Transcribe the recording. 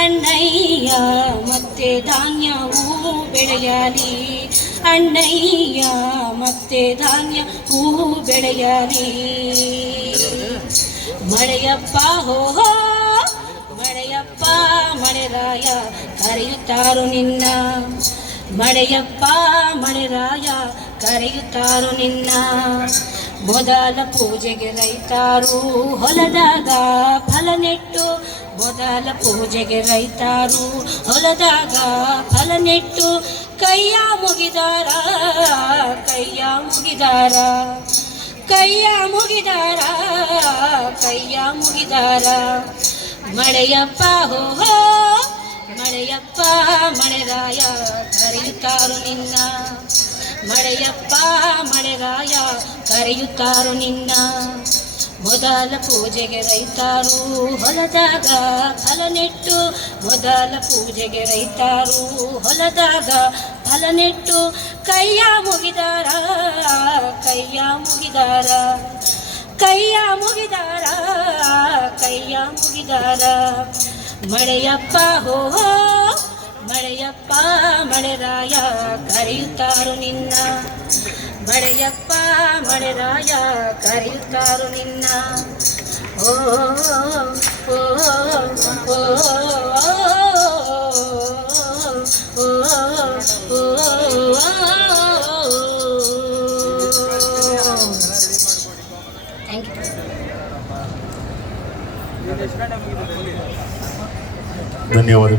ಅಣ್ಣಯ್ಯ ಮತ್ತೆ ಧಾನ್ಯವೂ ಬೆಳೆಯಲಿ, ಅಣ್ಣಯ್ಯ ಮತ್ತೆ ಧಾನ್ಯ ಹೂ ಬೆಳೆಯಲಿ. ಮಳೆಯಪ್ಪ ಹೋ ಮಳೆಯಪ್ಪ ಮಳೆರಾಯ ಕರೆಯುತ್ತಾರು ನಿನ್ನ, ಮಳೆಯಪ್ಪ ಮಳೆರಾಯ ಕರೆಯುತ್ತಾರು ನಿನ್ನ. ಮೊದಲ ಪೂಜೆಗೆ ರೈತಾರು ಹೊಲದಾಗ ಫಲ ನೆಟ್ಟು, ಮೊದಲ ಪೂಜೆಗೆ ರೈತಾರು ಹೊಲದಾಗ ಫಲ ನೆಟ್ಟು ಕೈಯ ಮುಗಿದಾರ, ಕೈಯ ಮುಗಿದಾರ, ಕೈಯ ಮುಗಿದಾರ, ಕೈಯ ಮುಗಿದಾರ. ಮಳೆಯಪ್ಪ ಹೋ ಮಳೆಯಪ್ಪ ಮಳೆರಾಯ ಕರೆಯುತ್ತಾರು ನಿನ್ನ, ಮಳೆಯಪ್ಪ ಮಳೆರಾಯ ಕರೆಯುತ್ತಾರು ನಿನ್ನ. ಮೊದಲ ಪೂಜೆಗೆ ರೈತಾರು ಹೊಲದಾಗ ಫಲ ನೆಟ್ಟು, ಮೊದಲ ಪೂಜೆಗೆ ರೈತಾರು ಹೊಲದಾಗ ಫಲ ನೆಟ್ಟು ಕೈಯ ಮುಗಿದಾರ, ಕೈಯ ಮುಗಿದಾರ, ಕೈಯ ಮುಗಿದಾರ, ಕೈಯ ಮುಗಿದಾರ. ಮಳೆಯಪ್ಪ ಹೋ ಮಳೆಯಪ್ಪ ಮಳೆರಾಯ ಕರೆಯುತ್ತಾರು ನಿನ್ನ, ಮಳೆಯಪ್ಪ ಮಳೆರಾಯ ಕರೆಯುತ್ತಾರು ನಿನ್ನ. ಓ ಓ ಓ ಥ್ಯಾಂಕ್ ಯು. ಧನ್ಯವಾದಗಳು.